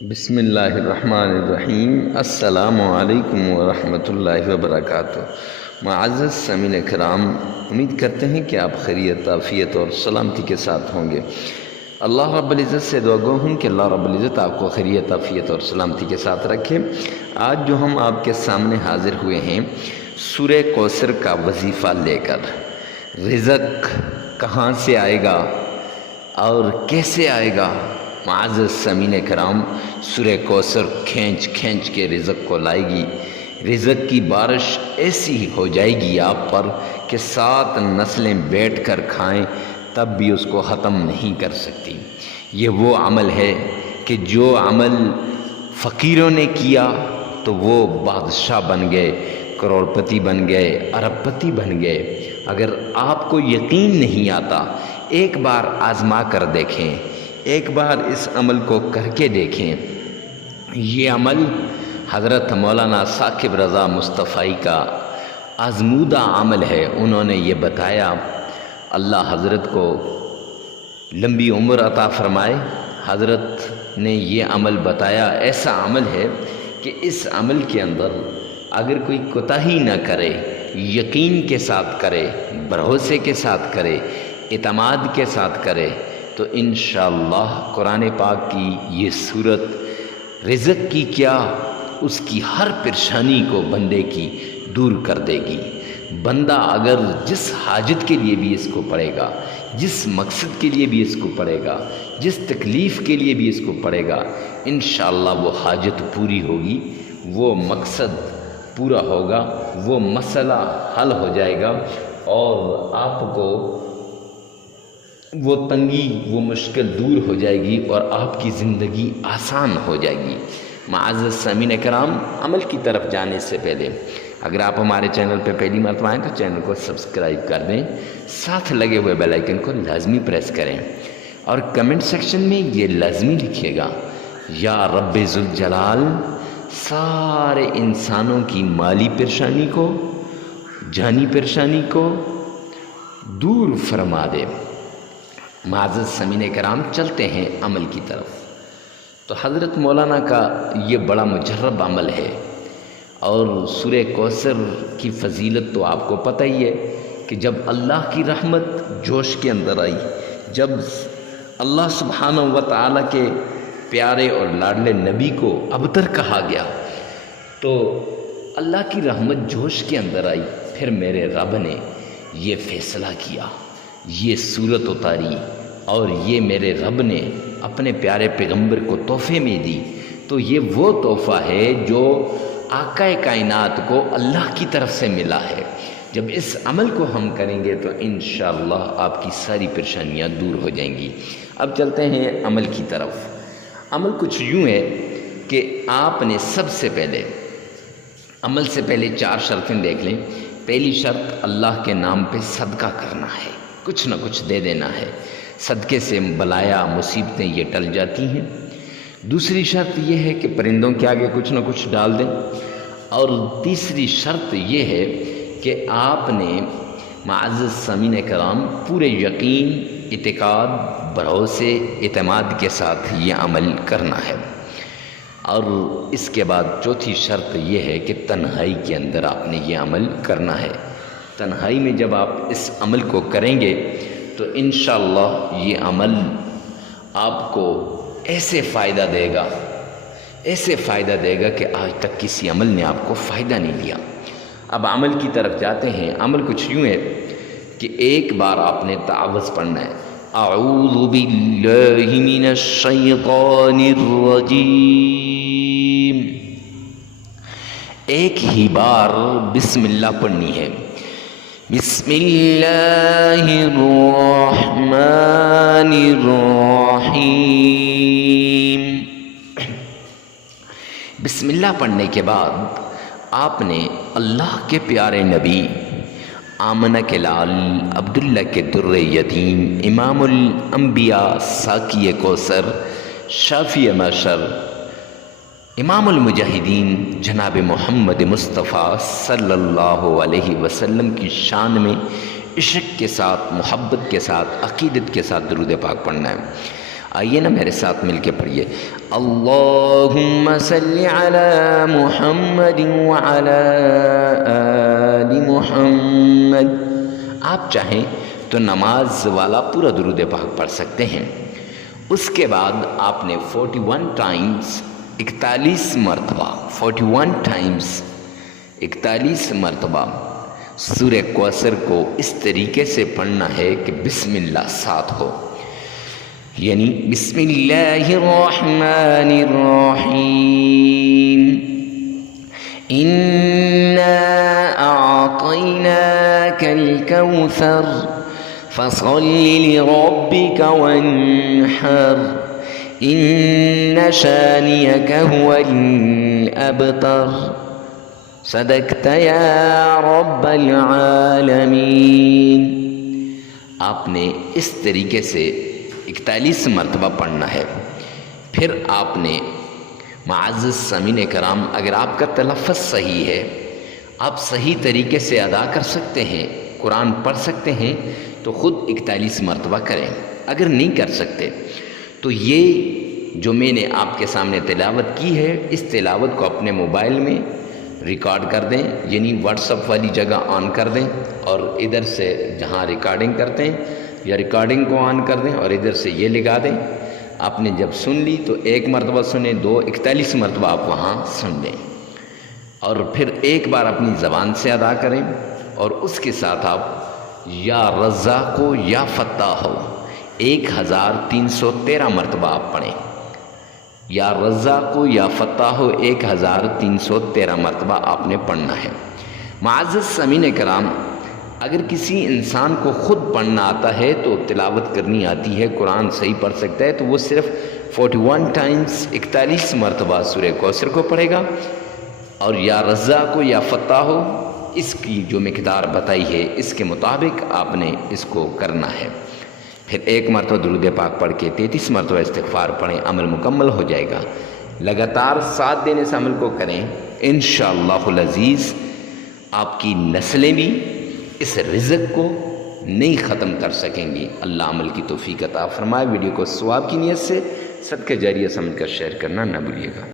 بسم اللہ الرحمن الرحیم۔ السلام علیکم ورحمۃ اللہ وبرکاتہ۔ معزز سامعین کرام، امید کرتے ہیں کہ آپ خیریت، عافیت اور سلامتی کے ساتھ ہوں گے۔ اللہ رب العزت سے دعا گو ہوں کہ اللہ رب العزت آپ کو خیریت، عافیت اور سلامتی کے ساتھ رکھے۔ آج جو ہم آپ کے سامنے حاضر ہوئے ہیں سورہ کوثر کا وظیفہ لے کر، رزق کہاں سے آئے گا اور کیسے آئے گا۔ معزز سامعین کرام، سورہ کوثر کھینچ کھینچ کے رزق کو لائے گی۔ رزق کی بارش ایسی ہو جائے گی آپ پر کہ 7 نسلیں بیٹھ کر کھائیں تب بھی اس کو ختم نہیں کر سکتی۔ یہ وہ عمل ہے کہ جو عمل فقیروں نے کیا تو وہ بادشاہ بن گئے، کروڑ پتی بن گئے، ارب پتی بن گئے۔ اگر آپ کو یقین نہیں آتا، ایک بار آزما کر دیکھیں، ایک بار اس عمل کو کر کے دیکھیں۔ یہ عمل حضرت مولانا ثاقب رضا مصطفی کا آزمودہ عمل ہے۔ انہوں نے یہ بتایا، اللہ حضرت کو لمبی عمر عطا فرمائے، حضرت نے یہ عمل بتایا۔ ایسا عمل ہے کہ اس عمل کے اندر اگر کوئی کوتاہی نہ کرے، یقین کے ساتھ کرے، بھروسے کے ساتھ کرے، اعتماد کے ساتھ کرے تو انشاءاللہ قرآن پاک کی یہ صورت رزق کی کیا، اس کی ہر پریشانی کو بندے کی دور کر دے گی۔ بندہ اگر جس حاجت کے لیے بھی اس کو پڑھے گا، جس مقصد کے لیے بھی اس کو پڑھے گا، جس تکلیف کے لیے بھی اس کو پڑھے گا، انشاءاللہ وہ حاجت پوری ہوگی، وہ مقصد پورا ہوگا، وہ مسئلہ حل ہو جائے گا اور آپ کو وہ تنگی، وہ مشکل دور ہو جائے گی اور آپ کی زندگی آسان ہو جائے گی۔ معزز سامعین کرام، عمل کی طرف جانے سے پہلے اگر آپ ہمارے چینل پہ پہلی مرتبہ آئیں تو چینل کو سبسکرائب کر دیں، ساتھ لگے ہوئے بیل آئیکن کو لازمی پریس کریں اور کمنٹ سیکشن میں یہ لازمی لکھیے گا، یا رب ذوالجلال سارے انسانوں کی مالی پریشانی کو، جانی پریشانی کو دور فرما دے۔ معزز سامعین کرام، چلتے ہیں عمل کی طرف۔ تو حضرت مولانا کا یہ بڑا مجرب عمل ہے اور سورہ کوثر کی فضیلت تو آپ کو پتہ ہی ہے کہ جب اللہ کی رحمت جوش کے اندر آئی، جب اللہ سبحانہ و تعالیٰ کے پیارے اور لاڈلے نبی کو ابتر کہا گیا تو اللہ کی رحمت جوش کے اندر آئی، پھر میرے رب نے یہ فیصلہ کیا، یہ صورت اتاری اور یہ میرے رب نے اپنے پیارے پیغمبر کو تحفے میں دی۔ تو یہ وہ تحفہ ہے جو آقا کائنات کو اللہ کی طرف سے ملا ہے۔ جب اس عمل کو ہم کریں گے تو انشاءاللہ آپ کی ساری پریشانیاں دور ہو جائیں گی۔ اب چلتے ہیں عمل کی طرف۔ عمل کچھ یوں ہے کہ آپ نے سب سے پہلے، عمل سے پہلے 4 شرطیں دیکھ لیں۔ پہلی شرط، اللہ کے نام پہ صدقہ کرنا ہے، کچھ نہ کچھ دے دینا ہے۔ صدقے سے بلایا مصیبتیں یہ ٹل جاتی ہیں۔ دوسری شرط یہ ہے کہ پرندوں کے آگے کچھ نہ کچھ ڈال دیں۔ اور تیسری شرط یہ ہے کہ آپ نے معزز سامعین کرام پورے یقین، اعتقاد، بھروسے، اعتماد کے ساتھ یہ عمل کرنا ہے۔ اور اس کے بعد چوتھی شرط یہ ہے کہ تنہائی کے اندر آپ نے یہ عمل کرنا ہے۔ تنہائی میں جب آپ اس عمل کو کریں گے تو انشاءاللہ یہ عمل آپ کو ایسے فائدہ دے گا، ایسے فائدہ دے گا کہ آج تک کسی عمل نے آپ کو فائدہ نہیں دیا۔ اب عمل کی طرف جاتے ہیں۔ عمل کچھ یوں ہے کہ ایک بار آپ نے تعوذ پڑھنا ہے، اعوذ باللہ من الشیطان الرجیم۔ ایک ہی بار بسم اللہ پڑھنی ہے۔ بسم اللہ الرحمن الرحیم۔ بسم اللہ پڑھنے کے بعد آپ نے اللہ کے پیارے نبی آمنہ کے لال، عبداللہ کے در یتیم، امام الانبیاء، ساقی کوثر، شافی معشر، امام المجاہدین جناب محمد مصطفیٰ صلی اللہ علیہ وسلم کی شان میں عشق کے ساتھ، محبت کے ساتھ، عقیدت کے ساتھ درود پاک پڑھنا ہے۔ آئیے نا میرے ساتھ مل کے پڑھیے، اللہم صلی علی محمد وعلی آل محمد۔ آپ چاہیں تو نماز والا پورا درود پاک پڑھ سکتے ہیں۔ اس کے بعد آپ نے 41 ٹائمز 41 مرتبہ 41 ٹائمز 41 مرتبہ سورہ کوثر کو اس طریقے سے پڑھنا ہے کہ بسم اللہ ساتھ ہو، یعنی بسم اللہ الرحمن الرحیم، انا اعطیناک الکوثر فصل لربک وانحر ان شانئک هو الابتر، صدقت یا رب العالمین۔ آپ نے اس طریقے سے 41 مرتبہ پڑھنا ہے۔ پھر آپ نے معزز سامعین کرام، اگر آپ کا تلفظ صحیح ہے، آپ صحیح طریقے سے ادا کر سکتے ہیں، قرآن پڑھ سکتے ہیں تو خود 41 مرتبہ کریں۔ اگر نہیں کر سکتے تو یہ جو میں نے آپ کے سامنے تلاوت کی ہے، اس تلاوت کو اپنے موبائل میں ریکارڈ کر دیں، یعنی واٹس اپ والی جگہ آن کر دیں، اور ادھر سے جہاں ریکارڈنگ کرتے ہیں یا ریکارڈنگ کو آن کر دیں اور ادھر سے یہ لگا دیں۔ آپ نے جب سن لی تو 1 مرتبہ سنیں، 2 41 مرتبہ آپ وہاں سن لیں، اور پھر ایک بار اپنی زبان سے ادا کریں، اور اس کے ساتھ آپ یا رزاق و یا فتاح ہو 1313 مرتبہ آپ پڑھیں، یا رزاق و یا فتاح ہو 1313 مرتبہ آپ نے پڑھنا ہے۔ معزز سامعین کرام، اگر کسی انسان کو خود پڑھنا آتا ہے تو تلاوت کرنی آتی ہے، قرآن صحیح پڑھ سکتا ہے، تو وہ صرف 41 ٹائمز 41 مرتبہ سورہ کوثر کو پڑھے گا، اور یا رزاق و یا فتاح ہو اس کی جو مقدار بتائی ہے اس کے مطابق آپ نے اس کو کرنا ہے۔ پھر 1 مرتبہ درود پاک پڑھ کے 33 مرتبہ استغفار پڑھیں، عمل مکمل ہو جائے گا۔ لگاتار ساتھ دینے سے عمل کو کریں، انشاءاللہ العزیز آپ کی نسلیں بھی اس رزق کو نہیں ختم کر سکیں گی۔ اللہ عمل کی توفیق عطا فرمائے۔ ویڈیو کو ثواب کی نیت سے صدقہ جاریہ سمجھ کر شیئر کرنا نہ بھولیے گا۔